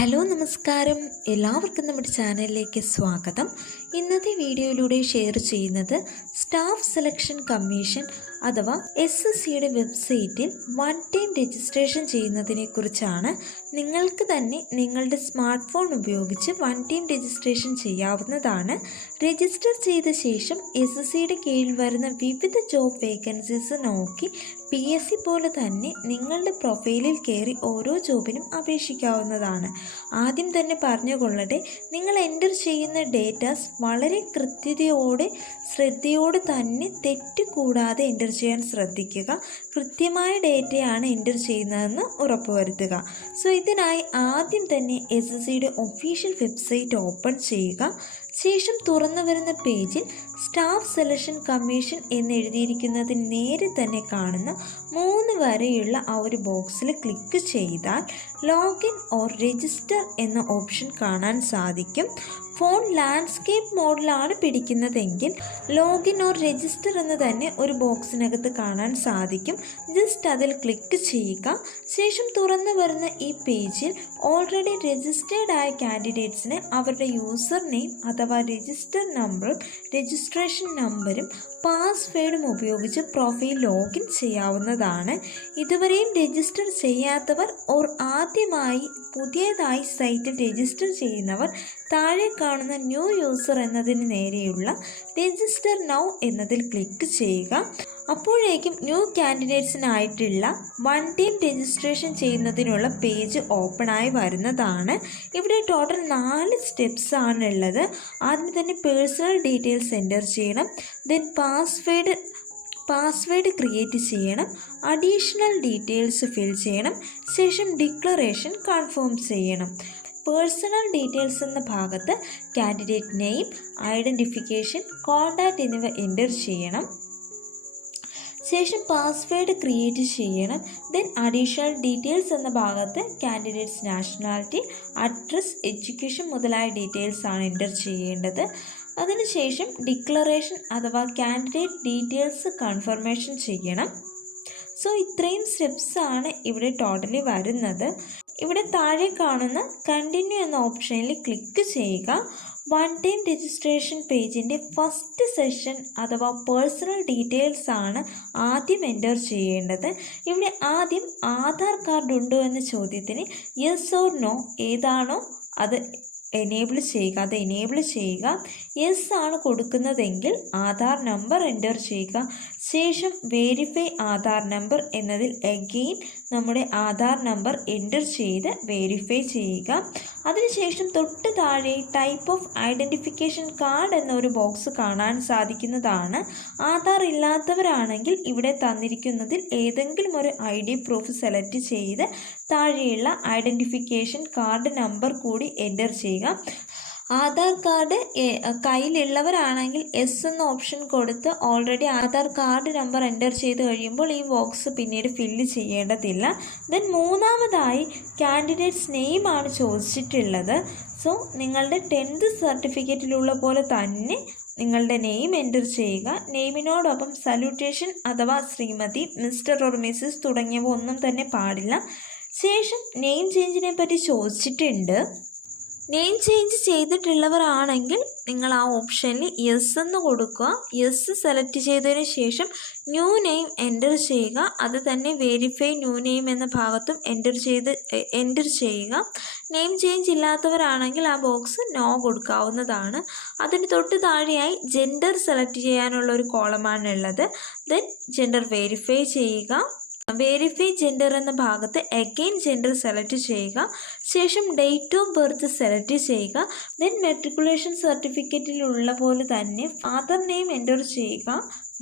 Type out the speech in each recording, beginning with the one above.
Hello നമസ്കാരം, എല്ലാവർക്കും നമ്മുടെ ചാനലിലേക്ക് സ്വാഗതം. ഇന്നത്തെ വീഡിയോയിലൂടെ ഷെയർ ചെയ്യുന്നത് സ്റ്റാഫ് സെലക്ഷൻ കമ്മീഷൻ അഥവാ SSCയുടെ വെബ്സൈറ്റിൽ വൺ ടൈം രജിസ്ട്രേഷൻ ചെയ്യുന്നതിനെ കുറിച്ചാണ്. നിങ്ങൾക്ക് തന്നെ നിങ്ങളുടെ സ്മാർട്ട് ഫോൺ ഉപയോഗിച്ച് വൺ ടൈം രജിസ്ട്രേഷൻ ചെയ്യാവുന്നതാണ്. രജിസ്റ്റർ ചെയ്ത ശേഷം SSCയുടെ കീഴിൽ വരുന്ന വിവിധ ജോബ് വേക്കൻസീസ് നോക്കി PSC പോലെ തന്നെ നിങ്ങളുടെ പ്രൊഫൈലിൽ കയറി ഓരോ ജോബിനും അപേക്ഷിക്കാവുന്നതാണ്. ആദ്യം തന്നെ പറഞ്ഞുകൊള്ളട്ടെ, നിങ്ങൾ എൻ്റർ ചെയ്യുന്ന ഡേറ്റാസ് വളരെ കൃത്യതയോടെ ശ്രദ്ധയോടെ തന്നെ തെറ്റുകൂടാതെ എൻ്റർ ചെയ്യാൻ ശ്രദ്ധിക്കുക. കൃത്യമായ ഡേറ്റയാണ് എൻ്റർ ചെയ്യുന്നതെന്ന് ഉറപ്പുവരുത്തുക. സോ ഇതിനായി ആദ്യം തന്നെ SSCയുടെ ഒഫീഷ്യൽ വെബ്സൈറ്റ് ഓപ്പൺ ചെയ്യുക. ശേഷം തുറന്നു വരുന്ന പേജിൽ സ്റ്റാഫ് സെലക്ഷൻ കമ്മീഷൻ എന്നെഴുതിയിരിക്കുന്നതിന് നേരെ തന്നെ കാണുന്ന 3 വരെയുള്ള ആ ഒരു ബോക്സിൽ ക്ലിക്ക് ചെയ്താൽ ലോഗിൻ ഓർ രജിസ്റ്റർ എന്ന ഓപ്ഷൻ കാണാൻ സാധിക്കും. ഫോൺ ലാൻഡ്സ്കേപ്പ് മോഡിലാണ് പിടിക്കുന്നതെങ്കിൽ ലോഗിൻ ഓർ രജിസ്റ്റർ എന്ന് തന്നെ ഒരു ബോക്സിനകത്ത് കാണാൻ സാധിക്കും. ജസ്റ്റ് അതിൽ ക്ലിക്ക് ചെയ്യുക. ശേഷം തുറന്നു വരുന്ന ഈ പേജിൽ ഓൾറെഡി രജിസ്റ്റേർഡ് ആയ കാൻഡിഡേറ്റ്സിന് അവരുടെ യൂസർ നെയിം അഥവാ രജിസ്റ്റർ നമ്പറും രജിസ്ട്രേഷൻ നമ്പറും പാസ്വേഡും ഉപയോഗിച്ച് പ്രൊഫൈൽ ലോഗിൻ ചെയ്യാവുന്നതാണ്. ഇതുവരെയും രജിസ്റ്റർ ചെയ്യാത്തവർ ഓർ ആദ്യമായി പുതിയതായി സൈറ്റിൽ രജിസ്റ്റർ ചെയ്യുന്നവർ താഴെ കാണുന്ന ന്യൂ യൂസർ എന്നതിന് നേരെയുള്ള രജിസ്റ്റർ നൗ എന്നതിൽ ക്ലിക്ക് ചെയ്യുക. അപ്പോഴേക്കും ന്യൂ കാൻഡിഡേറ്റ്സിനായിട്ടുള്ള വൺ ടൈം രജിസ്ട്രേഷൻ ചെയ്യുന്നതിനുള്ള പേജ് ഓപ്പണായി വരുന്നതാണ്. ഇവിടെ ടോട്ടൽ 4 സ്റ്റെപ്സ് ആണുള്ളത്. ആദ്യം തന്നെ പേഴ്സണൽ ഡീറ്റെയിൽസ് എൻ്റർ ചെയ്യണം. ദെൻ പാസ്വേഡ് ക്രിയേറ്റ് ചെയ്യണം. അഡീഷണൽ ഡീറ്റെയിൽസ് ഫിൽ ചെയ്യണം. ശേഷം ഡിക്ലറേഷൻ കൺഫേം ചെയ്യണം. പേഴ്സണൽ ഡീറ്റെയിൽസ് എന്ന ഭാഗത്ത് കാൻഡിഡേറ്റ് നെയിം, ഐഡൻറ്റിഫിക്കേഷൻ, കോൺടാക്റ്റ് എന്നിവ എൻ്റർ ചെയ്യണം. ശേഷം പാസ്വേഡ് ക്രിയേറ്റ് ചെയ്യണം. ദെൻ അഡീഷണൽ ഡീറ്റെയിൽസ് എന്ന ഭാഗത്ത് കാൻഡിഡേറ്റ്സ് നാഷണാലിറ്റി, അഡ്രസ്, എഡ്യൂക്കേഷൻ മുതലായ ഡീറ്റെയിൽസ് ആണ് എൻ്റർ ചെയ്യേണ്ടത്. അതിനുശേഷം ഡിക്ലറേഷൻ അഥവാ കാൻഡിഡേറ്റ് ഡീറ്റെയിൽസ് കൺഫർമേഷൻ ചെയ്യണം. സോ ഇത്രയും സ്റ്റെപ്സ് ആണ് ഇവിടെ ടോട്ടലി വരുന്നത്. ഇവിടെ താഴെ കാണുന്ന കണ്ടിന്യൂ എന്ന ഓപ്ഷനിൽ ക്ലിക്ക് ചെയ്യുക. വൺ ടൈം രജിസ്ട്രേഷൻ പേജിൻ്റെ ഫസ്റ്റ് സെഷൻ അഥവാ പേഴ്സണൽ ഡീറ്റെയിൽസ് ആണ് ആദ്യം എൻ്റർ ചെയ്യേണ്ടത്. ഇവിടെ ആദ്യം ആധാർ കാർഡ് ഉണ്ടോ എന്ന ചോദ്യത്തിന് യെസ് ഓർ നോ ഏതാണോ അത് എനേബിൾ ചെയ്യുക. യെസ് ആണ് കൊടുക്കുന്നതെങ്കിൽ ആധാർ നമ്പർ എൻ്റർ ചെയ്യുക. ശേഷം വെരിഫൈ ആധാർ നമ്പർ എന്നതിൽ അഗെയിൻ നമ്മുടെ ആധാർ നമ്പർ എൻ്റർ ചെയ്ത് വെരിഫൈ ചെയ്യുക. അതിനുശേഷം തൊട്ട് താഴെ ടൈപ്പ് ഓഫ് ഐഡൻറ്റിഫിക്കേഷൻ കാർഡ് എന്നൊരു ബോക്സ് കാണാൻ സാധിക്കുന്നതാണ്. ആധാർ ഇല്ലാത്തവരാണെങ്കിൽ ഇവിടെ തന്നിരിക്കുന്നതിൽ ഏതെങ്കിലും ഒരു ID പ്രൂഫ് സെലക്ട് ചെയ്ത് താഴെയുള്ള ഐഡൻറ്റിഫിക്കേഷൻ കാർഡ് നമ്പർ കൂടി എൻ്റർ ചെയ്യുക. ആധാർ കാർഡ് കയ്യിലുള്ളവരാണെങ്കിൽ എസ് എന്ന ഓപ്ഷൻ കൊടുത്ത് already Aadhaar card number enter ചെയ്ത് കഴിയുമ്പോൾ ഈ ബോക്സ് പിന്നീട് ഫില്ല് ചെയ്യേണ്ടതില്ല. ദെൻ മൂന്നാമതായി കാൻഡിഡേറ്റ്സ് നെയിമാണ് ചോദിച്ചിട്ടുള്ളത്. സോ നിങ്ങളുടെ 10th സർട്ടിഫിക്കറ്റിലുള്ള പോലെ തന്നെ നിങ്ങളുടെ നെയിം എൻ്റർ ചെയ്യുക. നെയിമിനോടൊപ്പം സല്യൂട്ടേഷൻ അഥവാ ശ്രീമതി, മിസ്റ്റർ ഓർ മിസ്സിസ് തുടങ്ങിയവ ഒന്നും തന്നെ പാടില്ല. ശേഷം നെയിം ചേഞ്ചിനെ പറ്റി ചോദിച്ചിട്ടുണ്ട്. നെയിം ചേഞ്ച് ചെയ്തിട്ടുള്ളവരാണെങ്കിൽ നിങ്ങൾ ആ ഓപ്ഷനിൽ യെസ് എന്ന് കൊടുക്കുക. യെസ് സെലക്ട് ചെയ്തതിന് ശേഷം ന്യൂ നെയിം എൻ്റർ ചെയ്യുക. അത് തന്നെ വെരിഫൈ ന്യൂ നെയിം എന്ന ഭാഗത്തും എൻ്റർ ചെയ്യുക. നെയിം ചേഞ്ച് ഇല്ലാത്തവരാണെങ്കിൽ ആ ബോക്സ് നോ കൊടുക്കാവുന്നതാണ്. അതിന് തൊട്ട് താഴെയായി ജെൻഡർ സെലക്ട് ചെയ്യാനുള്ള ഒരു കോളമാണുള്ളത്. ദെൻ ജെൻഡർ വെരിഫൈ ചെയ്യുക. വെരിഫൈ ജെൻഡർ എന്ന ഭാഗത്ത് അഗെയിൻ ജെൻഡർ സെലക്ട് ചെയ്യുക. ശേഷം ഡേറ്റ് ഓഫ് ബർത്ത് സെലക്ട് ചെയ്യുക. ദെൻ മെട്രിക്കുലേഷൻ സർട്ടിഫിക്കറ്റിലുള്ള പോലെ തന്നെ ഫാദർ നെയിം എൻ്റർ ചെയ്യുക,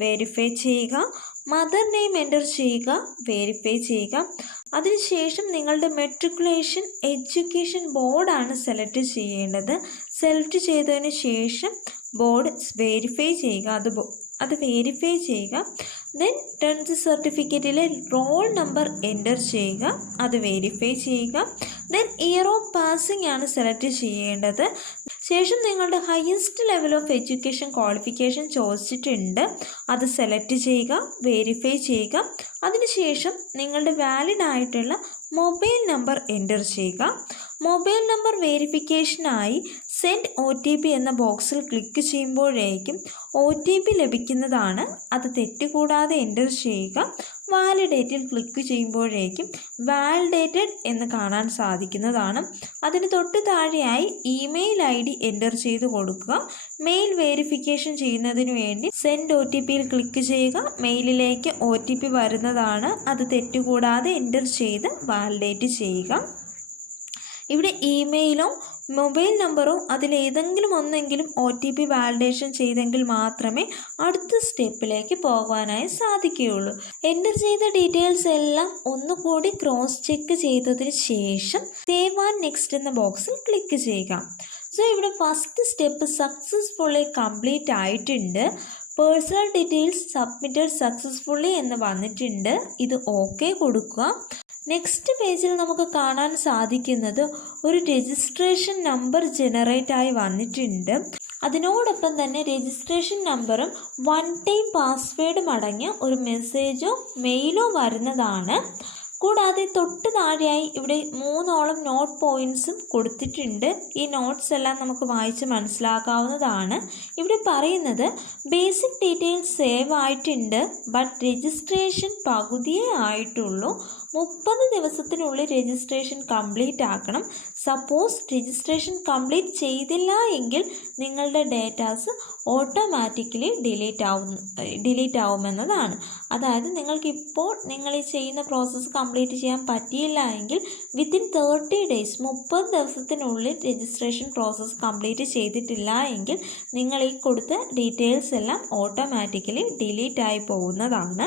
വെരിഫൈ ചെയ്യുക. മദർ നെയിം എൻ്റർ ചെയ്യുക, വെരിഫൈ ചെയ്യുക. അതിനുശേഷം നിങ്ങളുടെ മെട്രിക്കുലേഷൻ എഡ്യൂക്കേഷൻ ബോർഡാണ് സെലക്ട് ചെയ്യേണ്ടത്. സെലക്ട് ചെയ്തതിന് ശേഷം ബോർഡ് വെരിഫൈ ചെയ്യുക. അത് വെരിഫൈ ചെയ്യുക. ദെൻ 10th സർട്ടിഫിക്കറ്റിലെ റോൾ നമ്പർ എൻ്റർ ചെയ്യുക. അത് വെരിഫൈ ചെയ്യുക. ദെൻ ഇയർ ഓഫ് പാസിംഗ് ആണ് സെലക്ട് ചെയ്യേണ്ടത്. ശേഷം നിങ്ങളുടെ highest level of education qualification ചോദിച്ചിട്ടുണ്ട്. അത് സെലക്ട് ചെയ്യുക, വെരിഫൈ ചെയ്യുക. അതിനുശേഷം നിങ്ങളുടെ വാലിഡ് ആയിട്ടുള്ള മൊബൈൽ നമ്പർ എൻ്റർ ചെയ്യുക. മൊബൈൽ നമ്പർ വെരിഫിക്കേഷനായി സെൻഡ് OTP എന്ന ബോക്സിൽ ക്ലിക്ക് ചെയ്യുമ്പോഴേക്കും OTP ലഭിക്കുന്നതാണ്. അത് തെറ്റുകൂടാതെ എൻ്റർ ചെയ്യുക. വാലിഡേറ്റിൽ ക്ലിക്ക് ചെയ്യുമ്പോഴേക്കും വാലിഡേറ്റഡ് എന്ന് കാണാൻ സാധിക്കുന്നതാണ്. അതിന് തൊട്ട് താഴെയായി ഇമെയിൽ ID എൻ്റർ ചെയ്ത് കൊടുക്കുക. മെയിൽ വെരിഫിക്കേഷൻ ചെയ്യുന്നതിന് വേണ്ടി സെൻഡ് OTPയിൽ ക്ലിക്ക് ചെയ്യുക. മെയിലിലേക്ക് OTP വരുന്നതാണ്. അത് തെറ്റുകൂടാതെ എൻ്റർ ചെയ്ത് വാലിഡേറ്റ് ചെയ്യുക. ഇവിടെ ഇമെയിലോ മൊബൈൽ നമ്പറോ അതിലേതെങ്കിലും ഒന്നെങ്കിലും OTP വാലിഡേഷൻ ചെയ്തെങ്കിൽ മാത്രമേ അടുത്ത സ്റ്റെപ്പിലേക്ക് പോകാനായി സാധിക്കുകയുള്ളൂ. എൻ്റർ ചെയ്ത ഡീറ്റെയിൽസ് എല്ലാം ഒന്നുകൂടി ക്രോസ് ചെക്ക് ചെയ്തതിന് ശേഷം സേവ് ആൻഡ് നെക്സ്റ്റ് എന്ന ബോക്സിൽ ക്ലിക്ക് ചെയ്യുക. സോ ഇവിടെ ഫസ്റ്റ് സ്റ്റെപ്പ് സക്സസ്ഫുള്ളി കംപ്ലീറ്റ് ആയിട്ടുണ്ട്. പേഴ്സണൽ ഡീറ്റെയിൽസ് സബ്മിറ്റഡ് സക്സസ്ഫുള്ളി എന്ന് വന്നിട്ടുണ്ട്. ഇത് ഓക്കെ കൊടുക്കുക. നെക്സ്റ്റ് പേജിൽ നമുക്ക് കാണാൻ സാധിക്കുന്നത് ഒരു രജിസ്ട്രേഷൻ നമ്പർ ജനറേറ്റ് ആയി വന്നിട്ടുണ്ട്. അതിനോടൊപ്പം തന്നെ രജിസ്ട്രേഷൻ നമ്പറും 1 ടൈം പാസ്വേഡും അടങ്ങിയ ഒരു മെസ്സേജോ മെയിലോ വരുന്നതാണ്. കൂടാതെ തൊട്ട് താഴെയായി ഇവിടെ 3 നോട്ട് പോയിൻറ്സും കൊടുത്തിട്ടുണ്ട്. ഈ നോട്ട്സ് എല്ലാം നമുക്ക് വായിച്ച് മനസ്സിലാക്കാവുന്നതാണ്. ഇവിടെ പറയുന്നത് ബേസിക് ഡീറ്റെയിൽസ് സേവ് ആയിട്ടുണ്ട്, ബട്ട് രജിസ്ട്രേഷൻ പകുതിയേ ആയിട്ടുള്ളൂ. 30 ദിവസത്തിനുള്ളിൽ രജിസ്ട്രേഷൻ കംപ്ലീറ്റ് ആക്കണം. സപ്പോസ് രജിസ്ട്രേഷൻ കംപ്ലീറ്റ് ചെയ്തില്ല എങ്കിൽ നിങ്ങളുടെ ഡേറ്റാസ് ഓട്ടോമാറ്റിക്കലി ഡിലീറ്റ് ആവുമെന്നതാണ്. അതായത് നിങ്ങൾക്കിപ്പോൾ നിങ്ങൾ ഈ ചെയ്യുന്ന പ്രോസസ്സ് കംപ്ലീറ്റ് ചെയ്യാൻ പറ്റിയില്ല എങ്കിൽ വിത്തിൻ 30 ഡേയ്സ് 30 ദിവസത്തിനുള്ളിൽ രജിസ്ട്രേഷൻ പ്രോസസ്സ് കംപ്ലീറ്റ് ചെയ്തിട്ടില്ല എങ്കിൽ നിങ്ങൾ ഈ കൊടുത്ത ഡീറ്റെയിൽസ് എല്ലാം ഓട്ടോമാറ്റിക്കലി ഡിലീറ്റ് ആയി പോകുന്നതാണ്.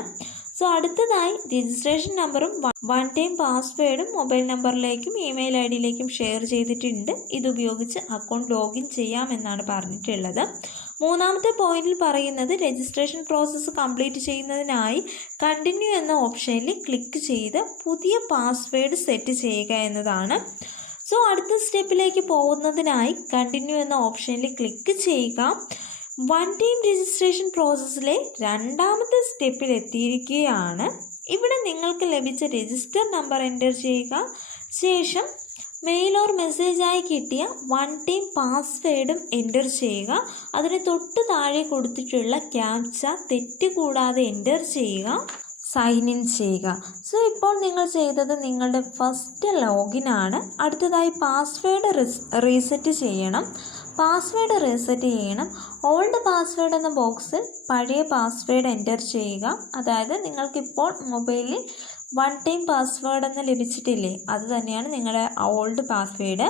സോ അടുത്തതായി രജിസ്ട്രേഷൻ നമ്പറും 1 ടൈം പാസ്വേഡും മൊബൈൽ നമ്പറിലേക്കും ഇമെയിൽ IDയിലേക്കും ഷെയർ ചെയ്തിട്ടുണ്ട്. ഇതുപയോഗിച്ച് അക്കൗണ്ട് ലോഗിൻ ചെയ്യാമെന്നാണ് പറഞ്ഞിട്ടുള്ളത്. മൂന്നാമത്തെ പോയിന്റിൽ പറയുന്നത് രജിസ്ട്രേഷൻ പ്രോസസ്സ് കംപ്ലീറ്റ് ചെയ്യുന്നതിനായി കണ്ടിന്യൂ എന്ന ഓപ്ഷനിൽ ക്ലിക്ക് ചെയ്ത് പുതിയ പാസ്വേഡ് സെറ്റ് ചെയ്യുക എന്നതാണ്. സോ അടുത്ത സ്റ്റെപ്പിലേക്ക് പോകുന്നതിനായി കണ്ടിന്യൂ എന്ന ഓപ്ഷനിൽ ക്ലിക്ക് ചെയ്യുക. 1 ടൈം രജിസ്ട്രേഷൻ പ്രോസസ്സിലെ രണ്ടാമത്തെ സ്റ്റെപ്പിൽ എത്തിയിരിക്കുകയാണ്. ഇവിടെ നിങ്ങൾക്ക് ലഭിച്ച രജിസ്റ്റർ നമ്പർ എൻ്റർ ചെയ്യുക. ശേഷം മെയിൽ ഓർ മെസ്സേജായി കിട്ടിയ 1 ടൈം പാസ്വേഡും എൻ്റർ ചെയ്യുക. അതിന് തൊട്ട് താഴെ കൊടുത്തിട്ടുള്ള ക്യാപ്ച തെറ്റുകൂടാതെ എൻ്റർ ചെയ്യുക. സൈൻ ഇൻ ചെയ്യുക. സോ ഇപ്പോൾ നിങ്ങൾ ചെയ്തത് നിങ്ങളുടെ ഫസ്റ്റ് ലോഗിനാണ്. അടുത്തതായി പാസ്വേഡ് റീസെറ്റ് ചെയ്യണം. പാസ്വേഡ് റീസെറ്റ് ചെയ്യണം. ഓൾഡ് പാസ്വേഡ് എന്ന ബോക്സിൽ പഴയ പാസ്വേഡ് എൻ്റർ ചെയ്യുക. അതായത് നിങ്ങൾക്കിപ്പോൾ മൊബൈലിൽ 1 ടൈം പാസ്വേഡ് എന്ന് ലഭിച്ചിട്ടില്ലേ, അത് തന്നെയാണ് നിങ്ങളുടെ ഓൾഡ് പാസ്വേഡ്.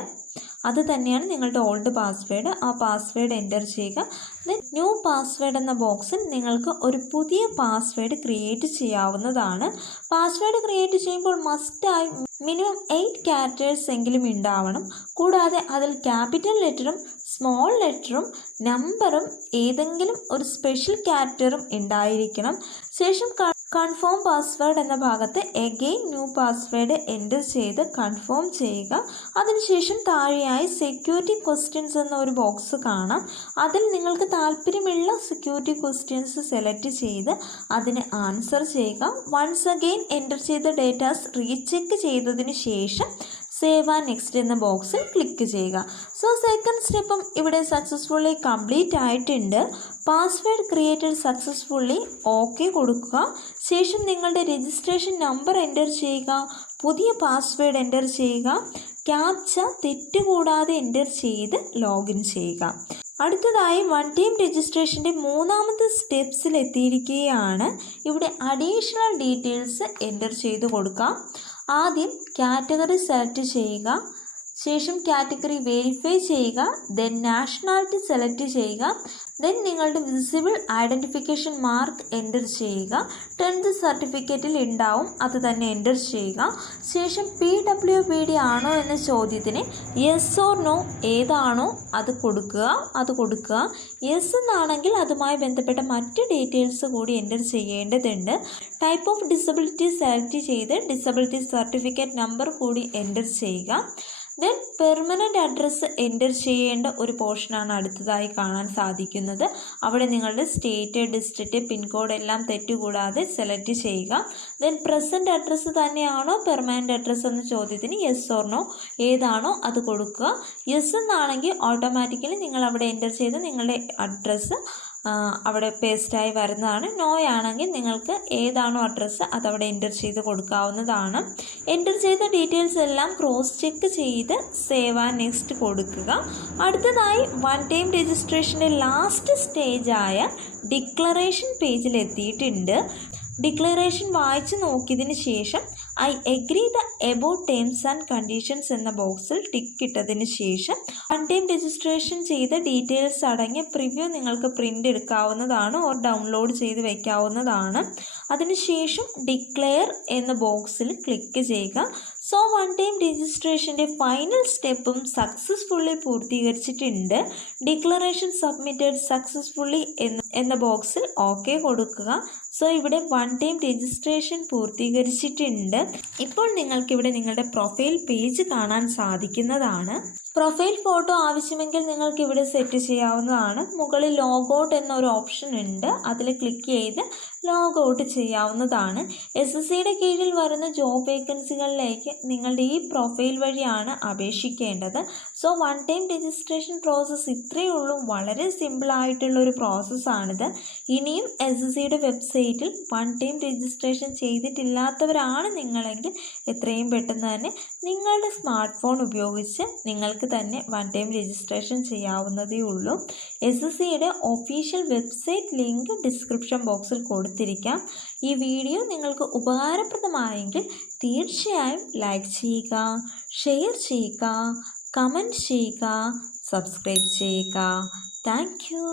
ആ പാസ്വേഡ് എൻ്റർ ചെയ്യുക. ദെൻ ന്യൂ പാസ്വേഡ് എന്ന ബോക്സിൽ നിങ്ങൾക്ക് ഒരു പുതിയ പാസ്വേഡ് ക്രിയേറ്റ് ചെയ്യാവുന്നതാണ്. പാസ്വേഡ് ക്രിയേറ്റ് ചെയ്യുമ്പോൾ മസ്റ്റായി മിനിമം 8 ക്യാരക്ടേഴ്സ് എങ്കിലും ഉണ്ടാവണം. കൂടാതെ അതിൽ ക്യാപിറ്റൽ ലെറ്ററും സ്മോൾ ലെറ്ററും നമ്പറും ഏതെങ്കിലും ഒരു സ്പെഷ്യൽ ക്യാരക്ടറും ഉണ്ടായിരിക്കണം. ശേഷം കൺഫേം പാസ്വേഡ് എന്ന ഭാഗത്ത് എഗെയിൻ ന്യൂ പാസ്വേഡ് എൻ്റർ ചെയ്ത് കൺഫേം ചെയ്യുക. അതിനുശേഷം താഴെയായി സെക്യൂരിറ്റി ക്വസ്റ്റ്യൻസ് എന്ന ഒരു ബോക്സ് കാണാം. അതിൽ നിങ്ങൾക്ക് താല്പര്യമുള്ള സെക്യൂരിറ്റി ക്വസ്റ്റ്യൻസ് സെലക്ട് ചെയ്ത് അതിന് ആൻസർ ചെയ്യുക. വൺസ് അഗെയിൻ എൻ്റർ ചെയ്ത ഡേറ്റാസ് റീചെക്ക് ചെയ്തതിന് ശേഷം സേവ് ആൻഡ് നെക്സ്റ്റ് എന്ന ബോക്സിൽ ക്ലിക്ക് ചെയ്യുക. സോ സെക്കൻഡ് സ്റ്റെപ്പും ഇവിടെ സക്സസ്ഫുള്ളി കംപ്ലീറ്റ് ആയിട്ടുണ്ട്. പാസ്വേഡ് ക്രിയേറ്റഡ് സക്സസ്ഫുള്ളി ഓക്കെ കൊടുക്കുക. ശേഷം നിങ്ങളുടെ രജിസ്ട്രേഷൻ നമ്പർ എൻ്റർ ചെയ്യുക. പുതിയ പാസ്വേഡ് എൻ്റർ ചെയ്യുക. ക്യാപ്ച തെറ്റുകൂടാതെ എൻ്റർ ചെയ്ത് ലോഗിൻ ചെയ്യുക. അടുത്തതായി 1 ടൈം രജിസ്ട്രേഷൻ്റെ മൂന്നാമത്തെ സ്റ്റെപ്സിൽ എത്തിയിരിക്കുകയാണ്. ഇവിടെ അഡീഷണൽ ഡീറ്റെയിൽസ് എൻ്റർ ചെയ്ത് കൊടുക്കാം. ആദ്യം കാറ്റഗറി സെലക്ട് ചെയ്യുക. ശേഷം കാറ്റഗറി വെരിഫൈ ചെയ്യുക. ദെൻ നാഷണാലിറ്റി സെലക്ട് ചെയ്യുക. ദെൻ നിങ്ങളുടെ വിസിബിൾ ഐഡൻറ്റിഫിക്കേഷൻ മാർക്ക് എൻ്റർ ചെയ്യുക. 10th സർട്ടിഫിക്കറ്റിൽ ഉണ്ടാവും, അത് തന്നെ എൻ്റർ ചെയ്യുക. ശേഷം PWBD ആണോ എന്ന ചോദ്യത്തിന് യെസ് ഓർ നോ ഏതാണോ അത് കൊടുക്കുക. യെസ് എന്നാണെങ്കിൽ അതുമായി ബന്ധപ്പെട്ട മറ്റ് ഡീറ്റെയിൽസ് കൂടി എൻ്റർ ചെയ്യേണ്ടതുണ്ട്. ടൈപ്പ് ഓഫ് ഡിസബിലിറ്റി സെലക്ട് ചെയ്ത് ഡിസബിലിറ്റി സർട്ടിഫിക്കറ്റ് നമ്പർ കൂടി എൻ്റർ ചെയ്യുക. ദെൻ പെർമനൻ്റ് അഡ്രസ്സ് എൻ്റർ ചെയ്യേണ്ട ഒരു പോർഷനാണ് അടുത്തതായി കാണാൻ സാധിക്കുന്നത്. അവിടെ നിങ്ങളുടെ സ്റ്റേറ്റ്, ഡിസ്ട്രിക്റ്റ്, പിൻകോഡ് എല്ലാം തെറ്റുകൂടാതെ സെലക്ട് ചെയ്യുക. ദെൻ പ്രസൻറ്റ് അഡ്രസ്സ് തന്നെയാണോ പെർമനൻ്റ് അഡ്രസ്സ് എന്ന ചോദ്യത്തിന് യെസ് ഓർ നോ ഏതാണോ അത് കൊടുക്കുക. യെസ് എന്നാണെങ്കിൽ ഓട്ടോമാറ്റിക്കലി നിങ്ങൾ അവിടെ എൻ്റർ ചെയ്ത് നിങ്ങളുടെ അഡ്രസ്സ് അവിടെ പേസ്റ്റായി വരുന്നതാണ്. നോ ആണെങ്കിൽ നിങ്ങൾക്ക് ഏതാണോ അഡ്രസ്സ് അതവിടെ എൻ്റർ ചെയ്ത് കൊടുക്കാവുന്നതാണ്. എൻ്റർ ചെയ്ത ഡീറ്റെയിൽസ് എല്ലാം ക്രോസ് ചെക്ക് ചെയ്ത് സേവ് ആൻഡ് നെക്സ്റ്റ് കൊടുക്കുക. അടുത്തതായി വൺ ടൈം രജിസ്ട്രേഷൻ്റെ ലാസ്റ്റ് സ്റ്റേജായ ഡിക്ലറേഷൻ പേജിൽ എത്തിയിട്ടുണ്ട്. ഡിക്ലറേഷൻ വായിച്ച് നോക്കിയതിന് ശേഷം I agree the above terms and conditions എന്ന ബോക്സിൽ ടിക്ക് ഇട്ടതിന് ശേഷം വൺ ടൈം രജിസ്ട്രേഷൻ ചെയ്ത ഡീറ്റെയിൽസ് അടങ്ങിയ പ്രിവ്യൂ നിങ്ങൾക്ക് പ്രിൻ്റ് എടുക്കാവുന്നതാണ് ഓർ ഡൗൺലോഡ് ചെയ്ത് വയ്ക്കാവുന്നതാണ്. അതിനുശേഷം ഡിക്ലെയർ എന്ന ബോക്സിൽ ക്ലിക്ക് ചെയ്യുക. സോ വൺ ടൈം രജിസ്ട്രേഷൻ്റെ ഫൈനൽ സ്റ്റെപ്പും സക്സസ്ഫുള്ളി പൂർത്തീകരിച്ചിട്ടുണ്ട്. ഡിക്ലറേഷൻ സബ്മിറ്റഡ് സക്സസ്ഫുള്ളി എന്ന ബോക്സിൽ ഓക്കെ കൊടുക്കുക. സോ ഇവിടെ വൺ ടൈം രജിസ്ട്രേഷൻ പൂർത്തീകരിച്ചിട്ടുണ്ട്. ഇപ്പോൾ നിങ്ങൾക്കിവിടെ നിങ്ങളുടെ പ്രൊഫൈൽ പേജ് കാണാൻ സാധിക്കുന്നതാണ്. പ്രൊഫൈൽ ഫോട്ടോ ആവശ്യമെങ്കിൽ നിങ്ങൾക്ക് ഇവിടെ സെറ്റ് ചെയ്യാവുന്നതാണ്. മുകളിൽ ലോഗൗട്ട് എന്നൊരു ഓപ്ഷൻ ഉണ്ട്, അതിൽ ക്ലിക്ക് ചെയ്ത് ലോഗൗട്ട് ചെയ്യാവുന്നതാണ്. SSCയുടെ കീഴിൽ വരുന്ന ജോബ് വേക്കൻസികളിലേക്ക് നിങ്ങളുടെ ഈ പ്രൊഫൈൽ വഴിയാണ് അപേക്ഷിക്കേണ്ടത്. So one time registration process ഇത്രയേ ഉള്ളൂ. വളരെ സിമ്പിളായിട്ടുള്ളൊരു പ്രോസസ്സാണിത്. ഇനിയും SSCയുടെ വെബ്സൈറ്റിൽ വൺ ടൈം രജിസ്ട്രേഷൻ ചെയ്തിട്ടില്ലാത്തവരാണ് നിങ്ങളെങ്കിൽ എത്രയും പെട്ടെന്ന് തന്നെ നിങ്ങളുടെ സ്മാർട്ട് ഫോൺ ഉപയോഗിച്ച് നിങ്ങൾക്ക് തന്നെ വൺ ടൈം രജിസ്ട്രേഷൻ ചെയ്യാവുന്നതേ ഉള്ളൂ. SSCയുടെ ഒഫീഷ്യൽ വെബ്സൈറ്റ് ലിങ്ക് ഡിസ്ക്രിപ്ഷൻ ബോക്സിൽ കൊടുത്തിരിക്കാം. ഈ വീഡിയോ നിങ്ങൾക്ക് ഉപകാരപ്രദമായെങ്കിൽ തീർച്ചയായും ലൈക്ക് ചെയ്യുക, ഷെയർ ചെയ്യുക, കമൻറ്റ് ചെയ്യുക, സബ്സ്ക്രൈബ് ചെയ്യുക. Thank you.